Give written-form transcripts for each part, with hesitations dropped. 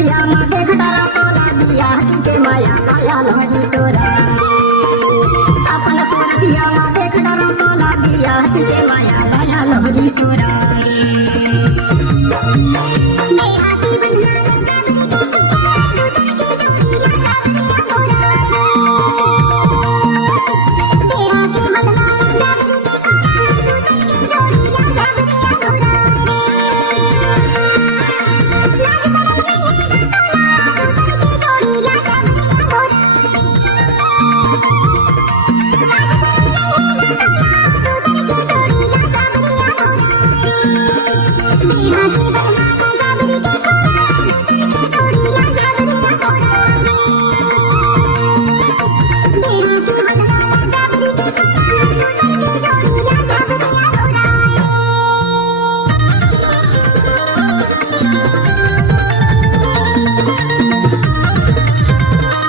सूरतिया में देख डरा तोला दिया के माया माया लहरी तोरा सपन सूरतिया में देख डरा तोला दिया के माया माया लहरी तोरा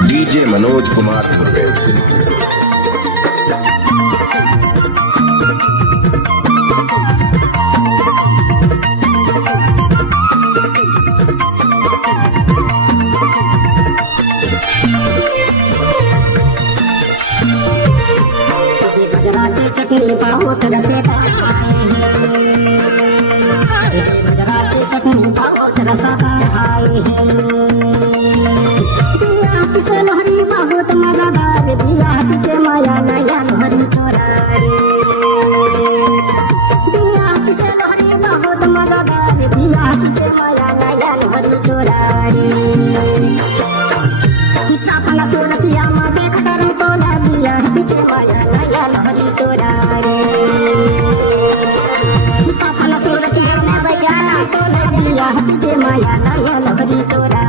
डीजे मनोज कुमार धुर्वे। गुजराती चटनी बहुत रसेदार गुजराती चटनी बहुत रसेदार है लहरी बहुत मजादार बियाह के माया नया लहरी तोरा बियाह से लहरी बहुत मजादार बियाह के माया नया लहरी तोरा सपना सूरतिया में देख डर तोला बियाह के माया नया लहरी तोरा सपना सूरतिया में बजाना तोला बियाह के माया नया लहरी तोरा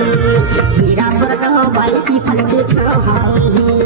हीरापुर गाँव बाई की फल के छाव